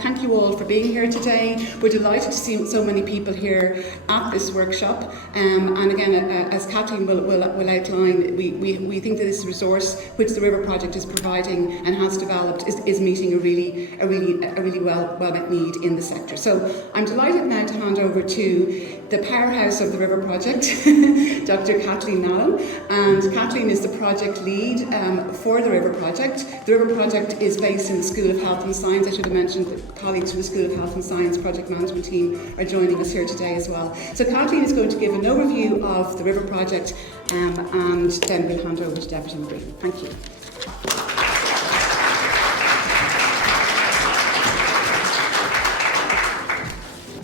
thank you all for being here today. We're delighted to see so many people here at this workshop. And again, as Kathleen will outline, we think that this resource, which the RiVeR project is providing and has developed, is meeting a really well met need in the sector. So I'm delighted now to hand over to the powerhouse of the RiVeR project, Dr. Kathleen Nallen. And Kathleen is the project lead for the RiVeR project. The RiVeR project is based in the School of Health and Science. I should have mentioned that colleagues from the School of Health and Science project management team are joining us here today as well. So Kathleen is going to give an overview of the RiVeR project and then we'll hand over to Deputy Marie. Thank you.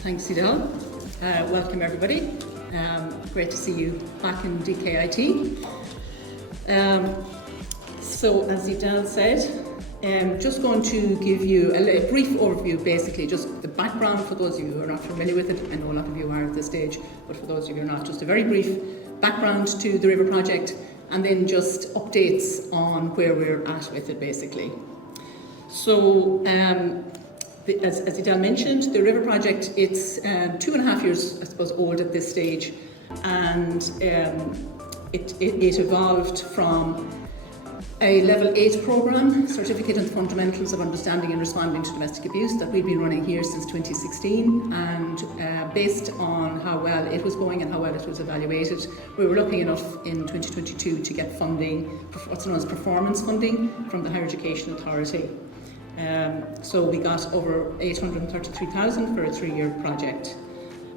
Thanks, Edel. Welcome everybody. Great to see you back in DkIT. So as Edel said, just going to give you a brief overview, basically just the background for those of you who are not familiar with it. I know a lot of you are at this stage, but for those of you who are not, just a very brief background to the RiVeR project and then just updates on where we're at with it basically. So as Edel mentioned, the RiVeR project, it's 2.5 years, I suppose, old at this stage, and it evolved from a Level 8 programme, Certificate in the Fundamentals of Understanding and Responding to Domestic Abuse, that we've been running here since 2016, and based on how well it was going and how well it was evaluated, we were lucky enough in 2022 to get funding, what's known as performance funding, from the Higher Education Authority. So we got over 833,000 for a 3-year project.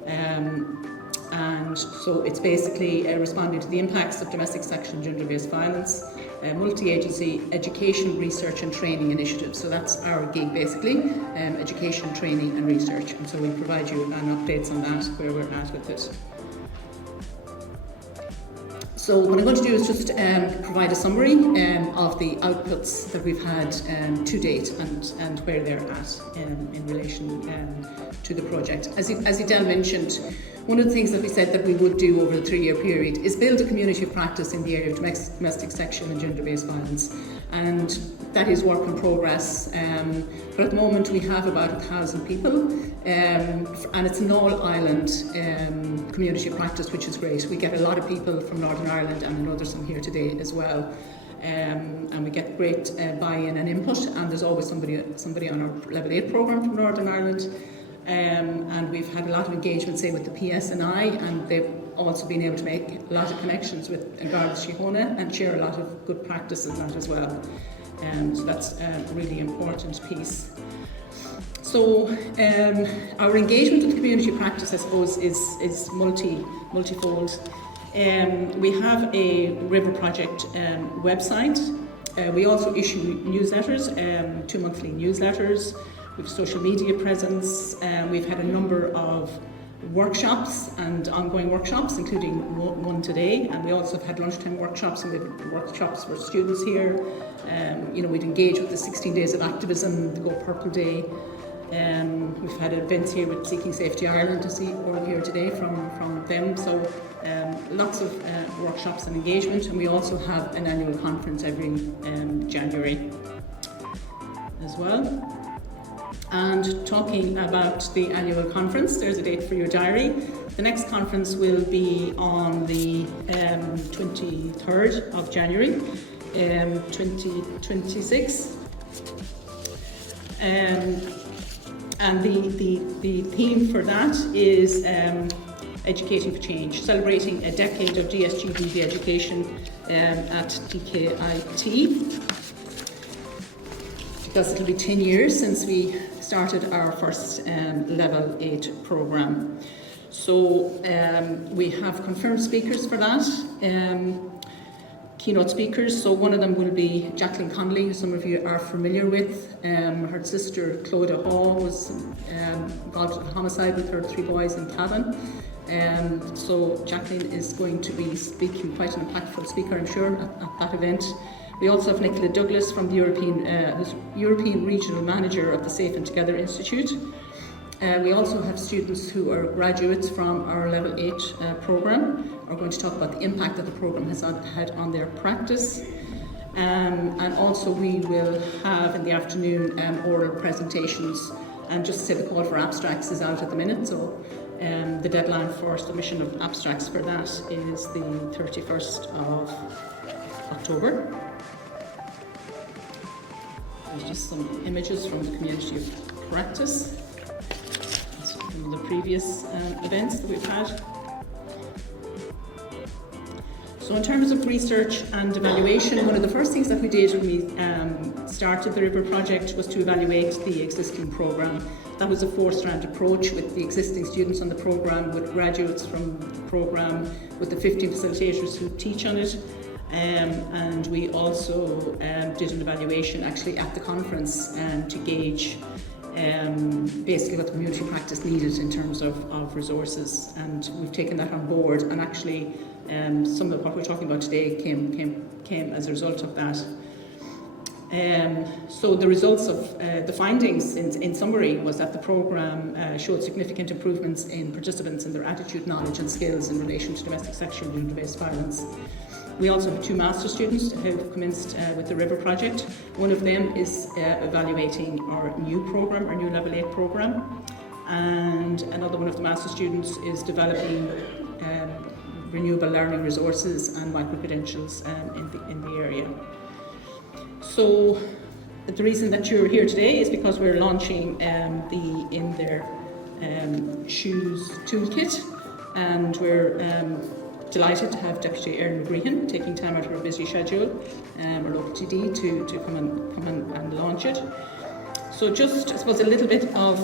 And so it's basically responding to the impacts of domestic, sexual and gender-based violence, multi-agency education, research and training initiatives. So that's our gig basically, education, training and research. And so we provide you updates on that, where we're at with it. So what I'm going to do is just provide a summary of the outputs that we've had to date and where they're at in relation to the project. As Edel mentioned, one of the things that we said that we would do over the 3-year period is build a community of practice in the area of domestic, sexual and gender-based violence. And that is work in progress. But at the moment we have about 1,000 people and it's an all-island community of practice, which is great. We get a lot of people from Northern Ireland, and I know there's some here today as well. And we get great buy-in and input, and there's always somebody on our Level 8 programme from Northern Ireland. And we've had a lot of engagement, say, with the PSNI, and they've also been able to make a lot of connections with Garda Síochána and share a lot of good practices in that as well. So that's a really important piece. So our engagement with community practice, I suppose, is multifold. We have a RiVeR project website. We also issue newsletters, 2 monthly newsletters. We have social media presence. We've had a number of workshops and ongoing workshops, including one today. And we also have had lunchtime workshops, and we have workshops for students here. We'd engage with the 16 Days of Activism, the Go Purple Day. We've had events here with Seeking Safety Ireland to see all here today from them. So lots of workshops and engagement, and we also have an annual conference every January as well. And talking about the annual conference, there's a date for your diary. The next conference will be on the 23rd of January 2026. And the theme for that is Educating for Change, celebrating a decade of DSGDB education at DkIT, because it'll be 10 years since we started our first Level 8 programme. So we have confirmed speakers for that, keynote speakers. So one of them will be Jacqueline Connolly, who some of you are familiar with. Her sister Clodagh Hall was involved in a homicide with her 3 boys in Cavan. So Jacqueline is going to be speaking, quite an impactful speaker, I'm sure, at that event. We also have Nicola Douglas from the European Regional Manager of the Safe and Together Institute. We also have students who are graduates from our Level 8 programme, are going to talk about the impact that the programme has had on their practice. And also we will have in the afternoon oral presentations And just to say the call for abstracts is out at the minute, so the deadline for submission of abstracts for that is the 31st of October. There's just some images from the community of practice from the previous events that we've had. So in terms of research and evaluation, one of the first things that we did when we started the RiVeR project was to evaluate the existing programme. That was a four-strand approach with the existing students on the programme, with graduates from the programme, with the 15 facilitators who teach on it. And we also did an evaluation actually at the conference to gauge basically what the community practice needed in terms of resources, and we've taken that on board, and actually some of what we're talking about today came as a result of that. So the results of the findings in summary was that the programme showed significant improvements in participants and their attitude, knowledge and skills in relation to domestic sexual and gender-based violence. We also have two master students who have commenced with the RiVeR project. One of them is evaluating our new programme, our new Level 8 programme, and another one of the master students is developing renewable learning resources and micro-credentials in the area. So the reason that you're here today is because we're launching the In Their Shoes toolkit, and we're delighted to have Deputy Erin McGreehan taking time out of her busy schedule, our local TD, to come and launch it. So just, I suppose, a little bit of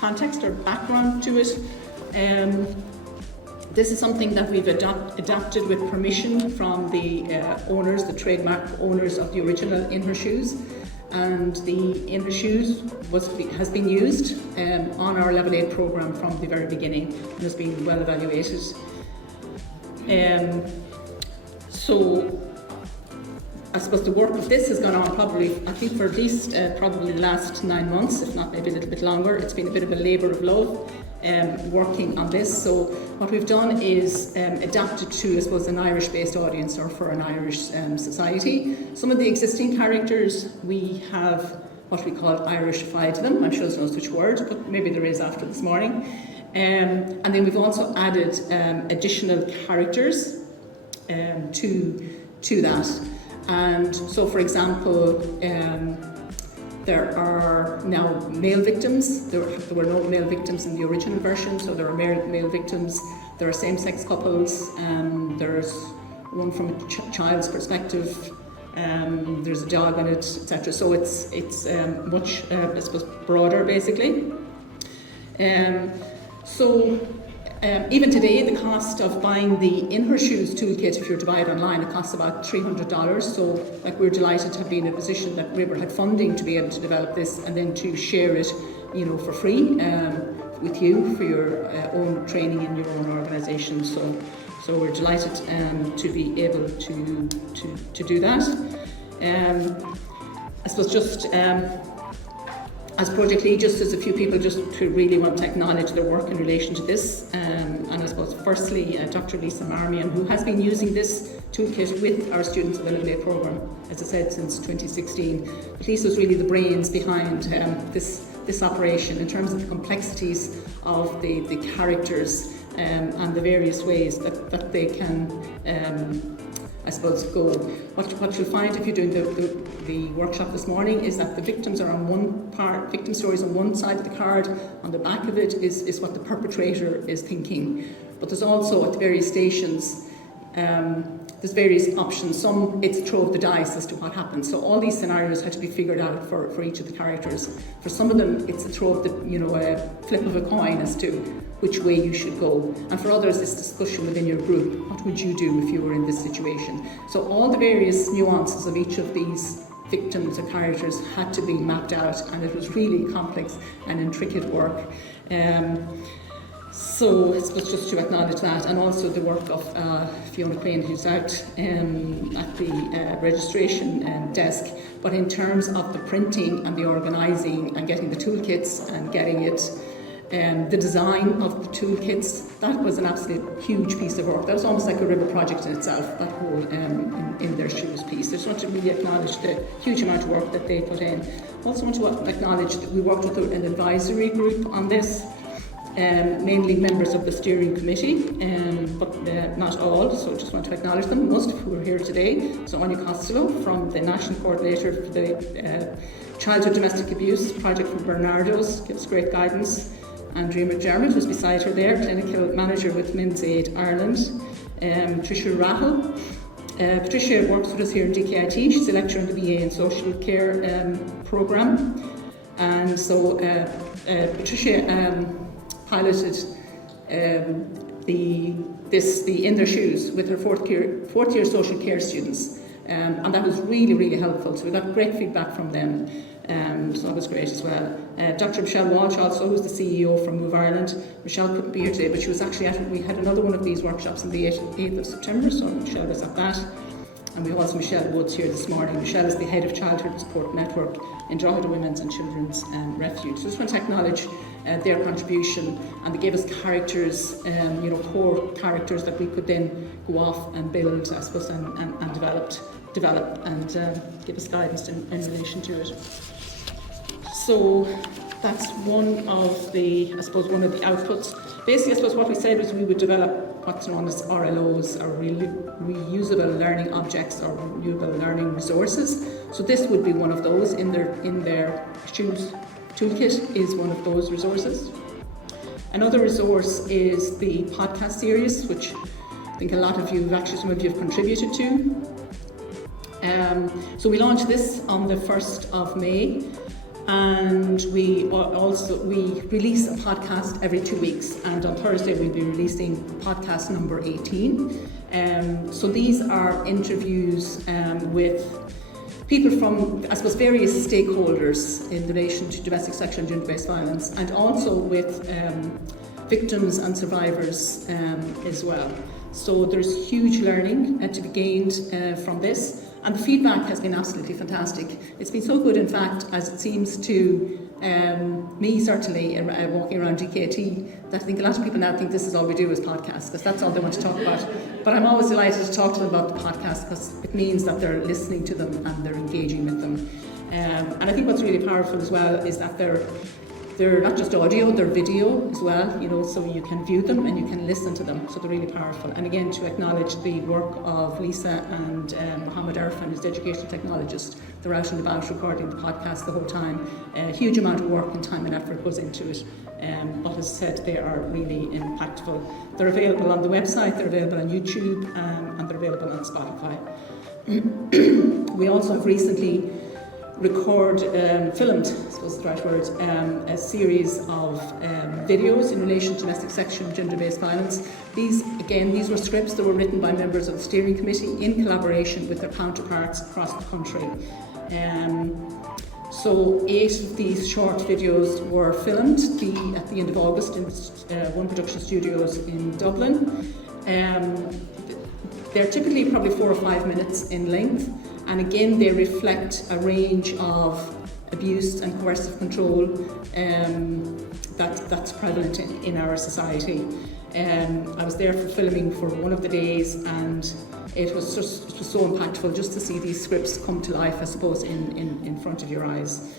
context or background to it. This is something that we've adapted with permission from the owners, the trademark owners of the original In Her Shoes. And the In Her Shoes has been used on our Level 8 programme from the very beginning and has been well evaluated. So I suppose the work of this has gone on probably, I think, for at least probably the last 9 months, if not maybe a little bit longer. It's been a bit of a labour of love working on this. So what we've done is adapted to, I suppose, an Irish-based audience, or for an Irish society. Some of the existing characters, we have what we call Irishified them. I'm sure there's no such word, but maybe there is after this morning. And then we've also added additional characters to that. And so, for example, there are now male victims. There were no male victims in the original version, so there are male victims. There are same-sex couples. There's one from a child's perspective. There's a dog in it, etc. So it's much, I suppose, broader, basically. So even today, the cost of buying the In Her Shoes toolkit, if you're to buy it online, it costs about $300. So, like, we're delighted to be in a position that RiVeR had funding to be able to develop this and then to share it, you know, for free with you for your own training in your own organisation. So we're delighted to be able to do that. I suppose just. As project lead, just as a few people just to really want to acknowledge their work in relation to this, and I suppose firstly Dr. Lisa Marmion, who has been using this toolkit with our students in the Level 8 programme, as I said, since 2016. But Lisa's really the brains behind this operation in terms of the complexities of the characters and the various ways that they can I suppose go. What you'll find if you're doing the workshop this morning is that the victims are on one part, victim stories on one side of the card. On the back of it is what the perpetrator is thinking. But there's also at the various stations, there's various options. Some it's a throw of the dice as to what happens. So all these scenarios had to be figured out for each of the characters. For some of them, it's a throw of a flip of a coin as to which way you should go. And for others, it's discussion within your group. What would you do if you were in this situation? So all the various nuances of each of these victims or characters had to be mapped out, and it was really complex and intricate work. So I suppose just to acknowledge that, and also the work of Fiona Quinn, who's out at the registration desk. But in terms of the printing and the organising and getting the toolkits and getting it The design of the toolkits, that was an absolute huge piece of work. That was almost like a RiVeR project in itself, that whole in their shoes piece. I just want to really acknowledge the huge amount of work that they put in. I also want to acknowledge that we worked with an advisory group on this, mainly members of the steering committee, but not all, so I just want to acknowledge them, most of who are here today. So Anya Costello from the National Coordinator for the Childhood Domestic Abuse Project from Bernardo's, gives great guidance. Andrea McDermott, who's beside her there, Clinical Manager with Men's Aid Ireland. Patricia Rahel. Patricia works with us here in DkIT. She's a lecturer in the BA in Social Care programme. And so Patricia piloted the In Their Shoes with her fourth year social care students. And that was really, really helpful. So we got great feedback from them. So that was great as well. Dr. Michelle Walsh also, who's the CEO from Move Ireland. Michelle couldn't be here today, but she was actually we had another one of these workshops on the 8th of September, so Michelle was at that. And we have also Michelle Woods here this morning. Michelle is the head of Childhood Support Network in Drogheda Women's and Children's Refuge. So I just want to acknowledge their contribution, and they gave us characters, core characters that we could then go off and build, I suppose, and develop and give us guidance in relation to it. So that's one of the outputs. Basically, I suppose what we said was we would develop what's known as RLOs, or reusable learning objects, or reusable learning resources. So this would be one of those in their shoes. Toolkit is one of those resources. Another resource is the podcast series, which I think some of you have contributed to. So we launched this on the 1st of May, and we release a podcast every 2 weeks, and on Thursday we'll be releasing podcast number 18. So these are interviews with people from, I suppose, various stakeholders in relation to domestic, sexual and gender-based violence, and also with victims and survivors as well. So there's huge learning to be gained from this. And the feedback has been absolutely fantastic. It's been so good, in fact, as it seems to me, certainly, walking around DkIT, that I think a lot of people now think this is all we do is podcasts, because that's all they want to talk about. But I'm always delighted to talk to them about the podcast, because it means that they're listening to them and they're engaging with them. And I think what's really powerful as well is that they're not just audio, they're video as well, so you can view them and you can listen to them, so they're really powerful. And again, to acknowledge the work of Lisa and Mohammed Irfan, who's the educational technologist. They're out and about recording the podcast the whole time. A huge amount of work and time and effort goes into it. But as I said, they are really impactful. They're available on the website, they're available on YouTube, and they're available on Spotify. We also have recently filmed, I suppose the right word, a series of videos in relation to domestic, sexual and gender-based violence. These were scripts that were written by members of the steering committee in collaboration with their counterparts across the country. So 8 of these short videos were filmed at the end of August in One Production Studios in Dublin. They're typically probably 4 or 5 minutes in length. And again, they reflect a range of abuse and coercive control that's prevalent in our society. I was there for filming for one of the days, and it was so impactful just to see these scripts come to life, I suppose, in front of your eyes.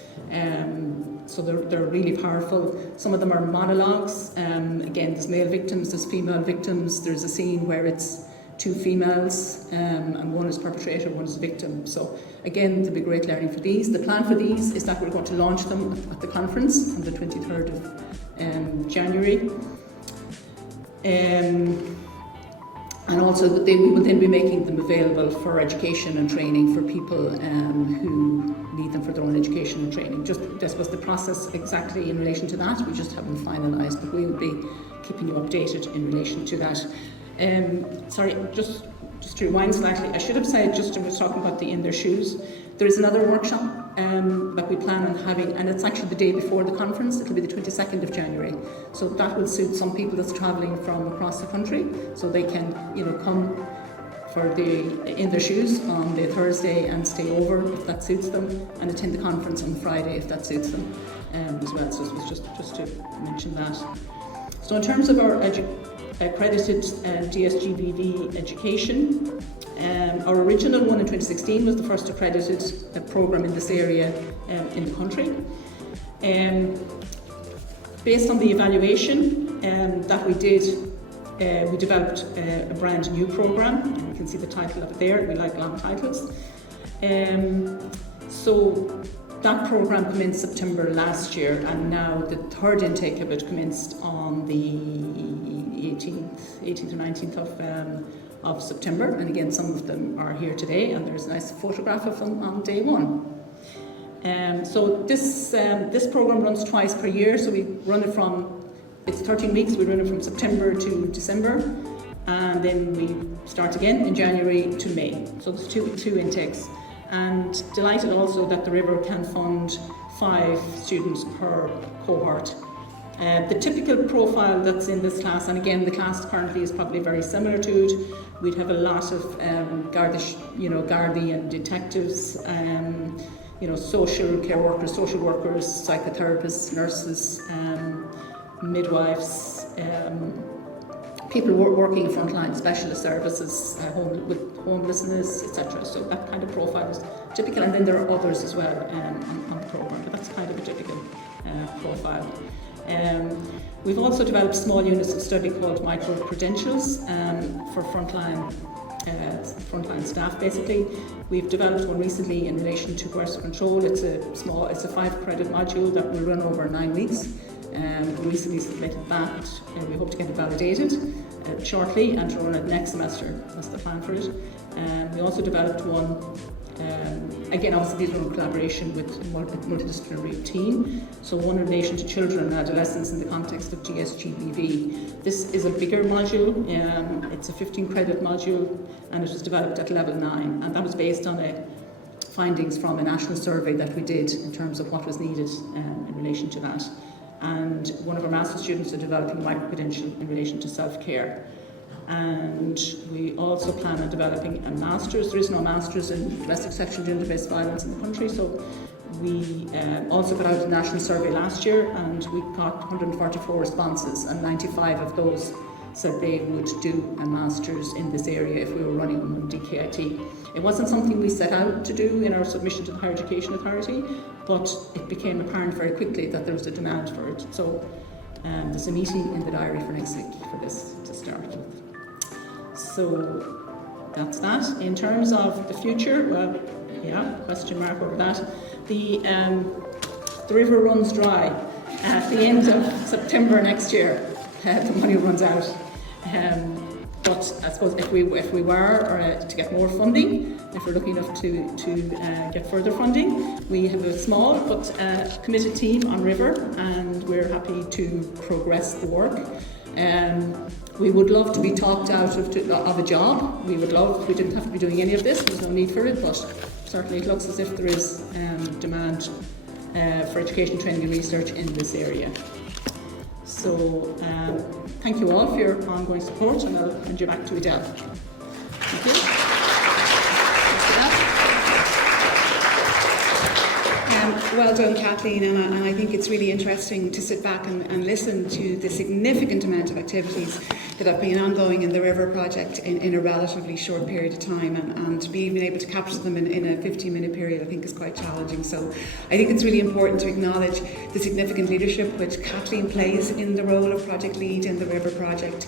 So they're really powerful. Some of them are monologues. Again, there's male victims, there's female victims. There's a scene where it's 2 females, and one is perpetrator, one is victim. So again, there'll be great learning for these. The plan for these is that we're going to launch them at the conference on the 23rd of January. And also we will then be making them available for education and training for people who need them for their own education and training. Just, I suppose, the process exactly in relation to that, we just haven't finalised, but we will be keeping you updated in relation to that. Just to rewind slightly, I should have said, just when I was talking about the In Their Shoes, there is another workshop that we plan on having, and it's actually the day before the conference. It'll be the 22nd of January. So that will suit some people that's travelling from across the country, so they can, come in their shoes on the Thursday and stay over if that suits them, and attend the conference on the Friday if that suits them as well. So it was just to mention that. So in terms of our accredited DSGBV education, our original one in 2016 was the first accredited programme in this area in the country. Based on the evaluation that we did, we developed a brand new programme, and you can see the title of it there. We like long titles. So that programme commenced September last year, and now the third intake of it commenced on the 18th or 19th of September. And again, some of them are here today, and there's a nice photograph of them on day one. So this programme runs twice per year, so we run it it's 13 weeks, we run it from September to December, and then we start again in January to May. So there's two intakes. And delighted also that the RiVeR can fund 5 students per cohort. The typical profile that's in this class, and again the class currently is probably very similar to it, we'd have a lot of Gardaí and detectives, social care workers, social workers, psychotherapists, nurses, midwives, people working frontline specialist services, with homelessness, etc. So that kind of profile is typical, and then there are others as well on the programme, but that's kind of a typical profile. We've also developed small units of study called micro-credentials for frontline staff. Basically, we've developed one recently in relation to coercive control. It's a 5-credit module that will run over 9 weeks. We recently submitted that. We hope to get it validated shortly and to run it next semester. That's the plan for it. We also developed one. Again, obviously these are in collaboration with a multidisciplinary team. So one in relation to children and adolescents in the context of DSGBV. This is a bigger module. It's a 15-credit module, and it was developed at level 9, and that was based on findings from a national survey that we did in terms of what was needed in relation to that. And one of our master's students are developing a micro-credential in relation to self-care. And we also plan on developing a master's. There is no master's in domestic sexual and gender-based violence in the country, so we also put out a national survey last year, and we got 144 responses, and 95 of those said they would do a master's in this area if we were running one on DkIT. It wasn't something we set out to do in our submission to the Higher Education Authority, but it became apparent very quickly that there was a demand for it. So there's a meeting in the diary for next week for this to start with. So that's that. In terms of the future, well, yeah, question mark over that. The RiVeR runs dry at the end of September next year. The money runs out. But I suppose if we were to get more funding, if we're lucky enough to get further funding, we have a small but committed team on RiVeR, and we're happy to progress the work. We would love to be talked out of a job. We didn't have to be doing any of this, there's no need for it, but certainly it looks as if there is demand for education, training and research in this area. So thank you all for your ongoing support, and I'll hand you back to Adele. Thank you. Well done, Kathleen, and I think it's really interesting to sit back and listen to the significant amount of activities that have been ongoing in the RiVeR project in a relatively short period of time, and being able to capture them in a 15-minute period I think is quite challenging. So I think it's really important to acknowledge the significant leadership which Kathleen plays in the role of project lead in the RiVeR project.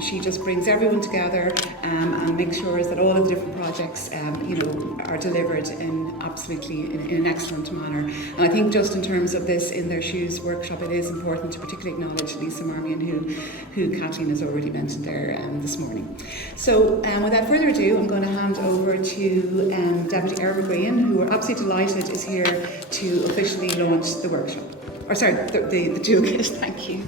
She just brings everyone together and makes sure that all of the different projects are delivered in an excellent manner. And I think just in terms of this In Their Shoes workshop, it is important to particularly acknowledge Lisa Marmion, who Kathleen has already mentioned there this morning. So without further ado, I'm going to hand over to Deputy Erin McGrean, who we're absolutely delighted is here to officially launch the workshop. Or sorry, the toolkit. Thank you.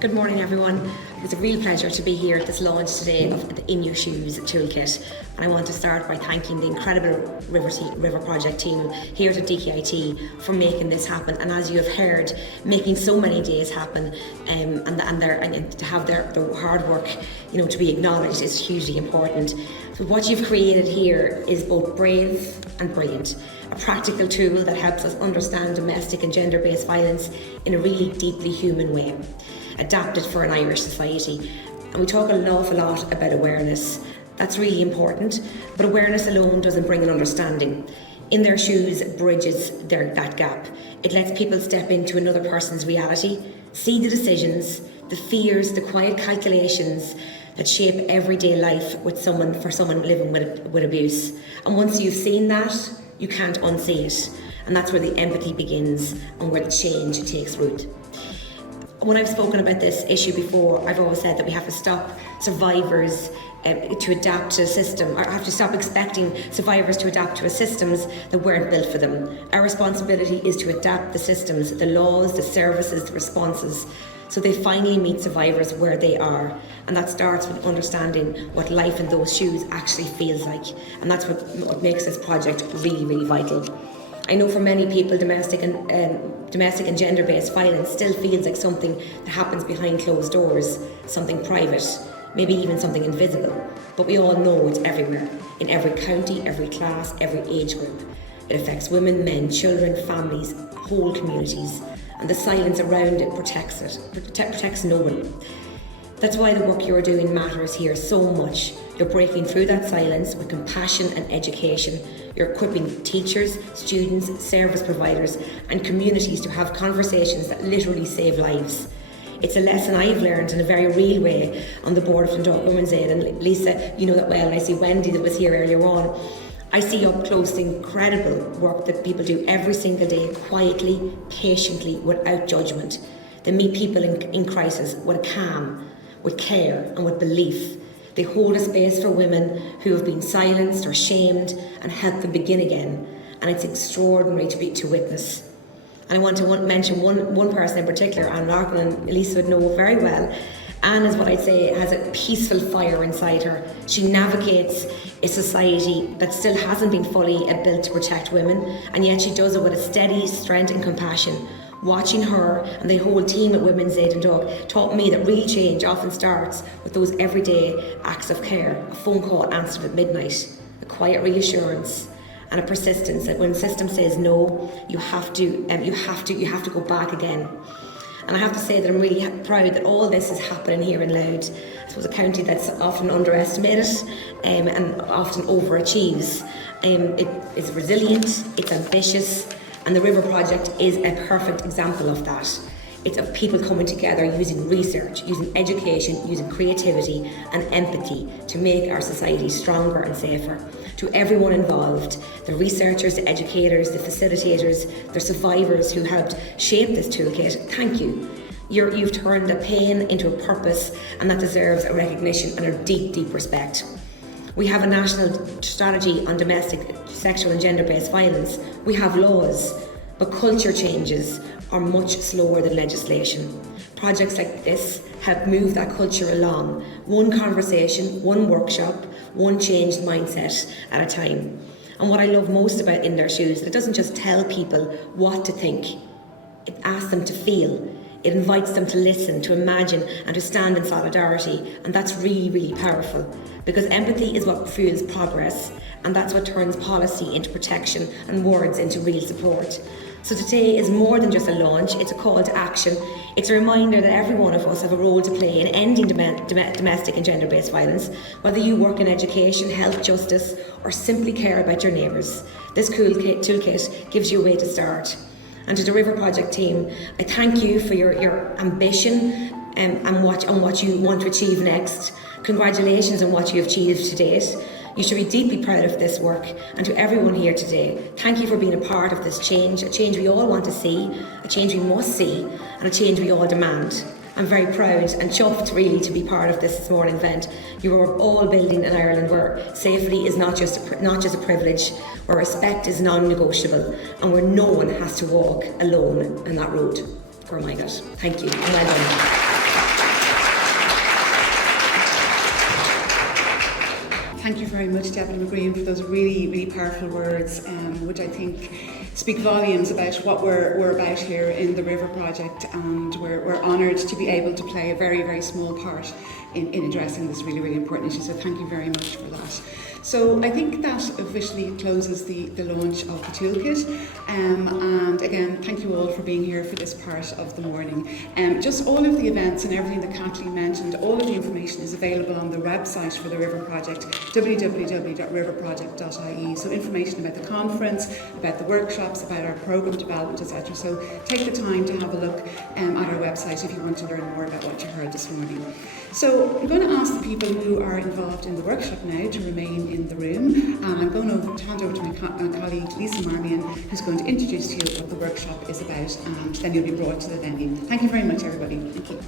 Good morning, everyone. It's a real pleasure to be here at this launch today of the In Your Shoes toolkit. And I want to start by thanking the incredible RiVeR project team here at DkIT for making this happen. And as you have heard, making so many days happen, and to have their hard work, to be acknowledged is hugely important. So what you've created here is both brave and brilliant. A practical tool that helps us understand domestic and gender-based violence in a really deeply human way, adapted for an Irish society. And we talk an awful lot about awareness. That's really important, but awareness alone doesn't bring an understanding. In Their Shoes bridges that gap. It lets people step into another person's reality, see the decisions, the fears, the quiet calculations that shape everyday life for someone living with abuse. And once you've seen that, you can't unsee it. And that's where the empathy begins and where the change takes root. When I've spoken about this issue before, I've always said that we have to stop survivors to adapt to a system, or have to stop expecting survivors to adapt to systems that weren't built for them. Our responsibility is to adapt the systems, the laws, the services, the responses, so they finally meet survivors where they are. And that starts with understanding what life in those shoes actually feels like. And that's what makes this project really, really vital. I know for many people, domestic and gender-based violence still feels like something that happens behind closed doors, something private, maybe even something invisible. But we all know it's everywhere, in every county, every class, every age group. It affects women, men, children, families, whole communities. And the silence around it protects no one. That's why the work you're doing matters here so much. You're breaking through that silence with compassion and education. You're equipping teachers, students, service providers and communities to have conversations that literally save lives. It's a lesson I've learned in a very real way on the board of Dundalk Women's Aid. And Lisa, you know that well, and I see Wendy that was here earlier on. I see up close the incredible work that people do every single day, quietly, patiently, without judgment. They meet people in crisis with a calm, with care and with belief. They hold a space for women who have been silenced or shamed and help them begin again. And it's extraordinary to witness. And I want to mention one person in particular, Anne Larkin, and Elisa would know very well. Anne is what I'd say has a peaceful fire inside her. She navigates a society that still hasn't been fully built to protect women, and yet she does it with a steady strength and compassion. Watching her and the whole team at Women's Aid and Dundalk taught me that real change often starts with those everyday acts of care, a phone call answered at midnight, a quiet reassurance, and a persistence that when the system says no, you have to go back again. And I have to say that I'm really proud that all this is happening here in Louth. I suppose a county that's often underestimated and often overachieves. It is resilient, it's ambitious, and the RiVeR project is a perfect example of that. It's of people coming together using research, using education, using creativity and empathy to make our society stronger and safer. To everyone involved, the researchers, the educators, the facilitators, the survivors who helped shape this toolkit, thank you. You've turned the pain into a purpose, and that deserves a recognition and a deep, deep respect. We have a national strategy on domestic, sexual and gender-based violence. We have laws, but culture changes are much slower than legislation. Projects like this help move that culture along, one conversation, one workshop, one changed mindset at a time. And what I love most about In Their Shoes, it doesn't just tell people what to think, it asks them to feel. It invites them to listen, to imagine and to stand in solidarity, and that's really, really powerful because empathy is what fuels progress, and that's what turns policy into protection and words into real support. So today is more than just a launch, it's a call to action. It's a reminder that every one of us have a role to play in ending domestic and gender-based violence, whether you work in education, health, justice, or simply care about your neighbours. This toolkit gives you a way to start. And to the RiVeR project team, I thank you for your ambition and what you want to achieve next. Congratulations on what you have achieved to date. You should be deeply proud of this work. And to everyone here today, thank you for being a part of this change, a change we all want to see, a change we must see, and a change we all demand. I'm very proud and chuffed really to be part of this morning event. You are all building an Ireland where safety is not just a privilege, where respect is non-negotiable, and where no one has to walk alone on that road. Oh my God, thank you, and well done. Thank you very much, Deputy McGreen, for those really, really powerful words, which I think speak volumes about what we're about here in the RiVeR project, and we're honoured to be able to play a very, very small part in addressing this really, really important issue. So thank you very much for that. So I think that officially closes the launch of the toolkit, and again, thank you all for being here for this part of the morning. Just all of the events and everything that Kathleen mentioned, all of the information is available on the website for the RiVeR project, www.riverproject.ie. So information about the conference, about the workshops, about our programme development, etc. So take the time to have a look at our website if you want to learn more about what you heard this morning. So I'm going to ask the people who are involved in the workshop now to remain in the room. I'm going to hand over to my colleague Lisa Marmion, who's going to introduce to you what the workshop is about, and then you'll be brought to the venue. Thank you very much, everybody. Thank you.